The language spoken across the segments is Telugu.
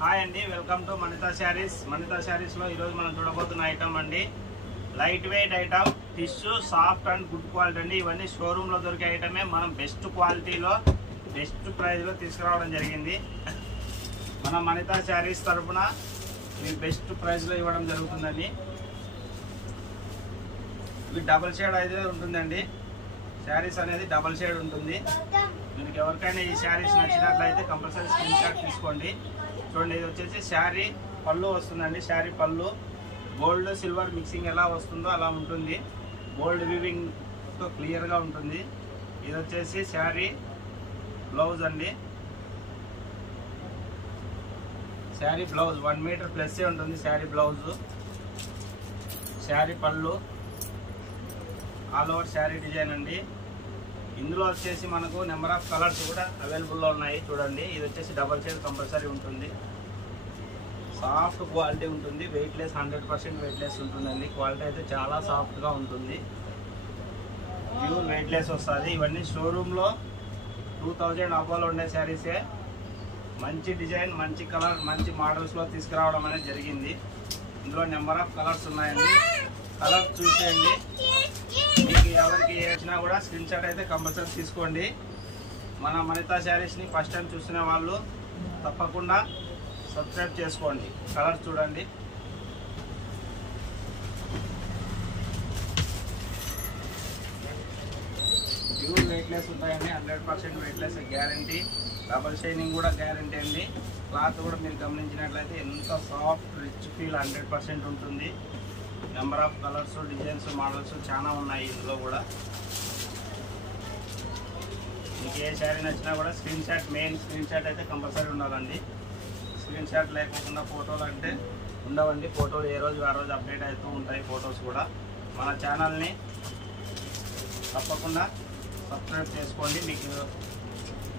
హాయ్ అండి, వెల్కమ్ టు మణితా శారీస్. మణితా శారీస్లో ఈరోజు మనం చూడబోతున్న ఐటమ్ అండి, light weight item, tissue, soft and good quality అండి. ఇవన్నీ షోరూంలో దొరికే ఐటమే మనం బెస్ట్ క్వాలిటీలో బెస్ట్ ప్రైస్లో తీసుకురావడం జరిగింది. మన మణితా శారీస్ తరఫున మీకు బెస్ట్ ప్రైస్లో ఇవ్వడం జరుగుతుందండి. ఇవి డబల్ షేడ్ అయితే ఉంటుందండి. శారీస్ అనేది డబల్ షేడ్ ఉంటుంది. మీకు ఎవరికైనా ఈ శారీస్ నచ్చినట్లయితే కంపల్సరీ స్క్రీన్ షాట్ తీసుకోండి. చూడండి, ఇది వచ్చేసి శారీ పళ్ళు వస్తుందండి. శారీ పళ్ళు గోల్డ్ సిల్వర్ మిక్సింగ్ ఎలా వస్తుందో అలా ఉంటుంది. గోల్డ్ వీవింగ్తో క్లియర్గా ఉంటుంది. ఇది వచ్చేసి శారీ బ్లౌజ్ అండి. శారీ బ్లౌజ్ 1 మీటర్ ప్లస్ ఉంటుంది. శారీ బ్లౌజు, శారీ పళ్ళు, ఆల్ ఓవర్ శారీ డిజైన్ అండి. ఇందులో వచ్చేసి మనకు నెంబర్ ఆఫ్ కలర్స్ కూడా అవైలబుల్లో ఉన్నాయి. చూడండి, ఇది వచ్చేసి డబల్ షేడ్ కంపల్సరీ ఉంటుంది. సాఫ్ట్ క్వాలిటీ ఉంటుంది. వెయిట్లెస్ 100% వెయిట్లెస్ ఉంటుందండి. క్వాలిటీ అయితే చాలా సాఫ్ట్గా ఉంటుంది. ప్యూర్ వెయిట్లెస్ వస్తుంది. ఇవన్నీ షోరూంలో 2000 అబోలో ఉండే శారీసే. మంచి డిజైన్, మంచి కలర్, మంచి మోడల్స్లో తీసుకురావడం అనేది జరిగింది. ఇందులో నెంబర్ ఆఫ్ కలర్స్ ఉన్నాయండి. కలర్ చూసేయండి. మీకు ఎవరికి వేసినా కూడా స్క్రీన్ షాట్ అయితే కంపల్సరీ తీసుకోండి. మన మణితా శారీస్ని ఫస్ట్ టైం చూసిన వాళ్ళు తప్పకుండా సబ్స్క్రైబ్ చేసుకోండి. కలర్స్ చూడండి. ప్యూర్ వెయిట్లెస్ ఉంటాయండి. 100% వెయిట్లెస్ గ్యారంటీ. డబల్ షైనింగ్ కూడా గ్యారంటీ అండి. క్లాత్ కూడా మీరు గమనించినట్లయితే ఎంత సాఫ్ట్ రిచ్ ఫీల్ 100% ఉంటుంది. Number of colours, designs, models చాలా ఉన్నాయి. ఇందులో కూడా మీకు ఏ శారీ నచ్చినా కూడా screen shot, main screen shot అయితే కంపల్సరీ ఉండాలండి. స్క్రీన్ షాట్ లేకుండా ఫోటోలు అంటే ఉండవండి. ఫోటోలు ఏ రోజు ఆ రోజు అప్డేట్ అవుతూ ఉంటాయి. ఫొటోస్ కూడా మన ఛానల్ని తప్పకుండా సబ్స్క్రైబ్ చేసుకోండి. మీకు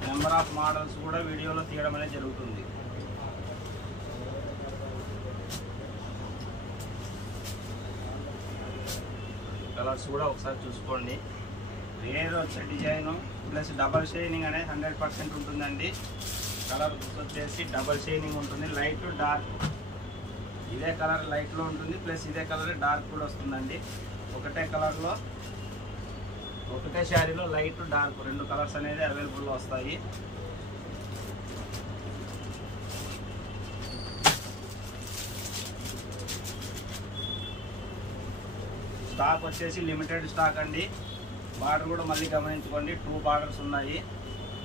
నెంబర్ ఆఫ్ మోడల్స్ కూడా వీడియోలో తీయడం అనేది జరుగుతుంది. కలర్స్ కూడా ఒకసారి చూసుకోండి. రేర్ వచ్చే డిజైన్ ప్లస్ డబల్ షైనింగ్ అనేది 100% ఉంటుందండి. కలర్ వచ్చేసి డబల్ షైనింగ్ ఉంటుంది. లైట్ డార్క్, ఇదే కలర్ లైట్లో ఉంటుంది, ప్లస్ ఇదే కలర్ డార్క్ కూడా వస్తుందండి. ఒకటే కలర్లో, ఒకటే శారీలో లైట్ డార్క్ 2 కలర్స్ అనేది అవైలబుల్లో వస్తాయి. స్టాక్ వచ్చేసి లిమిటెడ్ స్టాక్ అండి. బార్డర్ కూడా మళ్ళీ గమనించుకోండి. 2 బార్డర్స్ ఉన్నాయి.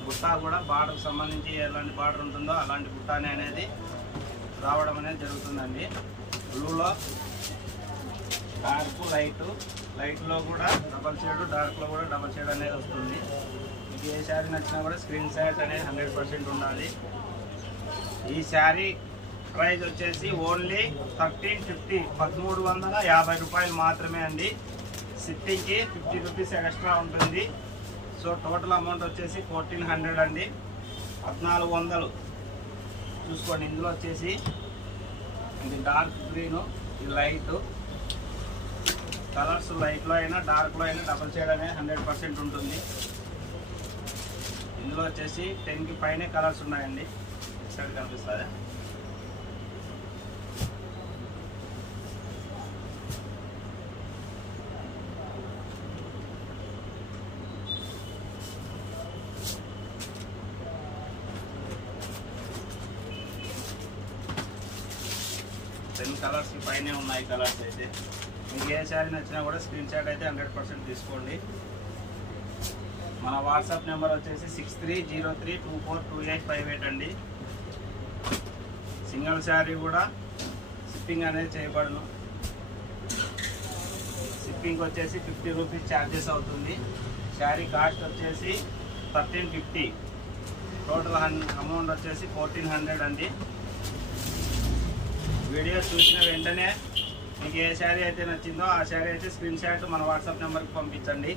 బుట్ట కూడా బార్డర్కి సంబంధించి ఎలాంటి బార్డర్ ఉంటుందో అలాంటి బుట్టానే అనేది రావడం అనేది జరుగుతుందండి. బ్లూలో డార్క్, లైట్లో కూడా డబల్ షేడ్, డార్క్లో కూడా డబల్ షేడ్ అనేది వస్తుంది. మీకు ఏ శారీ నచ్చినా కూడా స్క్రీన్ షాట్ అనేది 100% ఉండాలి. ఈ శారీ ప్రైస్ వచ్చేసి ఓన్లీ 1350, 1350 రూపాయలు మాత్రమే అండి. షిప్పింగ్కి 50 రూపీస్ ఎక్స్ట్రా ఉంటుంది. సో టోటల్ అమౌంట్ వచ్చేసి 1400 అండి. 1400 చూసుకోండి. ఇందులో వచ్చేసి ఇది డార్క్ గ్రీను, ఇది లైట్. కలర్స్ లైట్లో అయినా డార్క్లో అయినా డబల్ షేడ్ అనేది 100% ఉంటుంది. ఇందులో వచ్చేసి 10కి పైనే కలర్స్ ఉన్నాయండి. సైడ్ కనిపిస్తుంది. కలర్స్ పైనే ఉన్నాయి. కలర్స్ అయితే మీకు ఏ శారీ నచ్చినా కూడా స్క్రీన్ షాట్ అయితే 100% తీసుకోండి. మన వాట్సాప్ నెంబర్ వచ్చేసి 6303242858 అండి. సింగిల్ శారీ కూడా షిప్పింగ్ అనేది చేయబడును. షిప్పింగ్ వచ్చేసి 50 రూపీస్ ఛార్జెస్ అవుతుంది. శారీ కాస్ట్ వచ్చేసి 1350. టోటల్ అమౌంట్ వచ్చేసి 1400 అండి. వీడియో చూసిన వెంటనే మీకు ఏ శారీ అయితే నచ్చిందో ఆ శారీ అయితే స్క్రీన్ షాట్ మన వాట్సాప్ నెంబర్కి పంపించండి.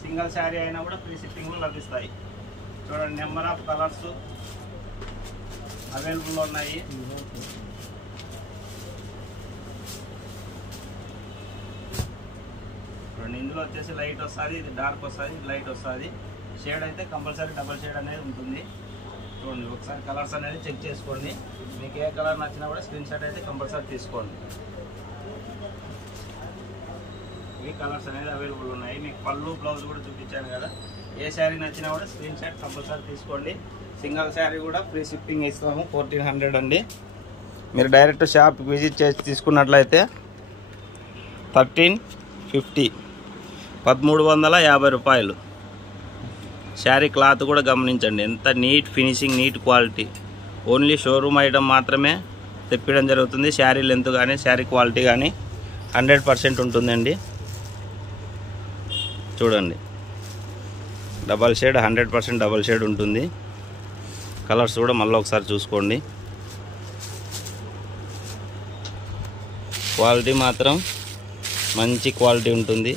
సింగిల్ శారీ అయినా కూడా ఫ్రీ షిప్పింగ్లో లభిస్తాయి. చూడండి, నెంబర్ ఆఫ్ కలర్స్ అవైలబుల్లో ఉన్నాయి. చూడండి, ఇందులో వచ్చేసి లైట్ వస్తుంది, ఇది డార్క్ వస్తుంది, ఇది లైట్ వస్తుంది. షేడ్ అయితే కంపల్సరీ డబల్ షేడ్ అనేది ఉంటుంది. చూడండి, ఒకసారి కలర్స్ అనేది చెక్ చేసుకోండి. మీకు ఏ కలర్ నచ్చినా కూడా స్క్రీన్ షాట్ అయితే కంపల్సరీ తీసుకోండి. ఇవి కలర్స్ అనేది అవైలబుల్ ఉన్నాయి. మీకు పళ్ళు బ్లౌజ్ కూడా చూపించాను కదా. ఏ శారీ నచ్చినా కూడా స్క్రీన్ షాట్ కంపల్సరీ తీసుకోండి. సింగిల్ శారీ కూడా ఫ్రీ షిప్పింగ్ ఇస్తాము. 1400 అండి. మీరు డైరెక్ట్ షాప్కి విజిట్ చేసి తీసుకున్నట్లయితే 1350, 1350 రూపాయలు. శారీ క్లాత్ కూడా గమనించండి, ఎంత neat finishing, neat quality. Only showroom item మాత్రమే తెప్పడం జరుగుతుంది. శారీ లెంత్ కానీ శారీ క్వాలిటీ కానీ 100% ఉంటుందండి. చూడండి, డబల్ షేడ్, 100% డబల్ షేడ్ ఉంటుంది. కలర్స్ కూడా మళ్ళీ ఒకసారి చూసుకోండి. క్వాలిటీ మాత్రం మంచి క్వాలిటీ ఉంటుంది.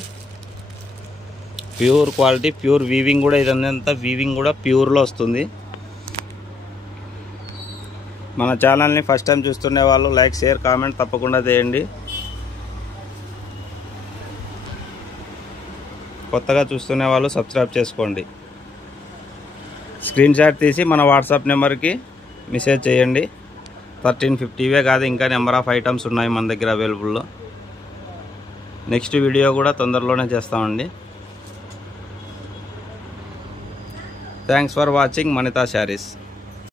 ప్యూర్ క్వాలిటీ, ప్యూర్ వీవింగ్ కూడా, ఇదంతా వీవింగ్ కూడా ప్యూర్లో వస్తుంది. మన ఛానల్ని ఫస్ట్ టైం చూస్తున్న వాళ్ళు లైక్, షేర్, కామెంట్ తప్పకుండా చేయండి. కొత్తగా చూస్తున్న వాళ్ళు సబ్స్క్రైబ్ చేసుకోండి. స్క్రీన్ షాట్ తీసి మన వాట్సాప్ నెంబర్కి మెసేజ్ చేయండి. 1350వే కాదు, ఇంకా నెంబర్ ఆఫ్ ఐటమ్స్ ఉన్నాయి మన దగ్గర అవైలబుల్లో. నెక్స్ట్ వీడియో కూడా తొందరలోనే చేస్తామండి. Thanks for watching మణితా saris.